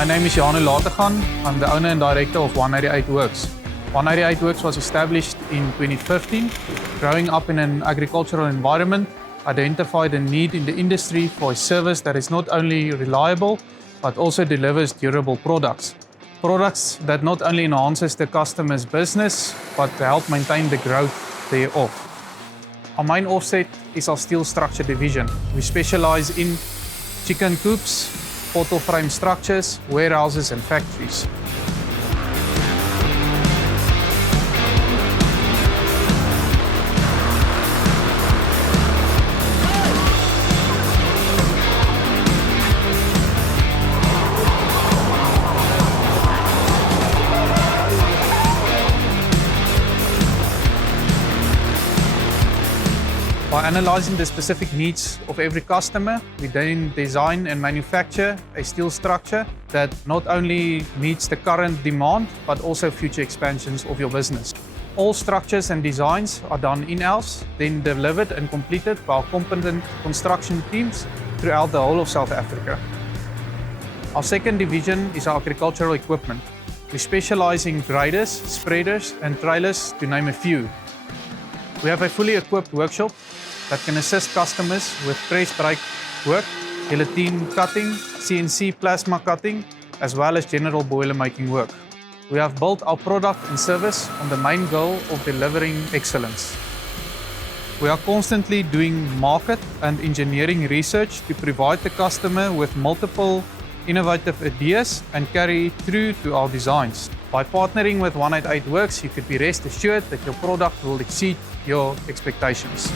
My name is Janu Lategan. I'm the owner and director of 188 Worx. 188 Worx was established in 2015. Growing up in an agricultural environment, identified a need in the industry for a service that is not only reliable, but also delivers durable products. Products that not only enhances the customer's business, but help maintain the growth thereof. Our main offset is our steel structure division. We specialize in chicken coops, portal frame structures, warehouses and factories. By analyzing the specific needs of every customer, we then design and manufacture a steel structure that not only meets the current demand, but also future expansions of your business. All structures and designs are done in-house, then delivered and completed by our competent construction teams throughout the whole of South Africa. Our second division is our agricultural equipment. We specialize in graders, spreaders and trailers, to name a few. We have a fully equipped workshop that can assist customers with press brake work, guillotine cutting, CNC plasma cutting, as well as general boiler making work. We have built our product and service on the main goal of delivering excellence. We are constantly doing market and engineering research to provide the customer with multiple innovative ideas and carry it through to our designs. By partnering with 188 Worx, you could be rest assured that your product will exceed your expectations.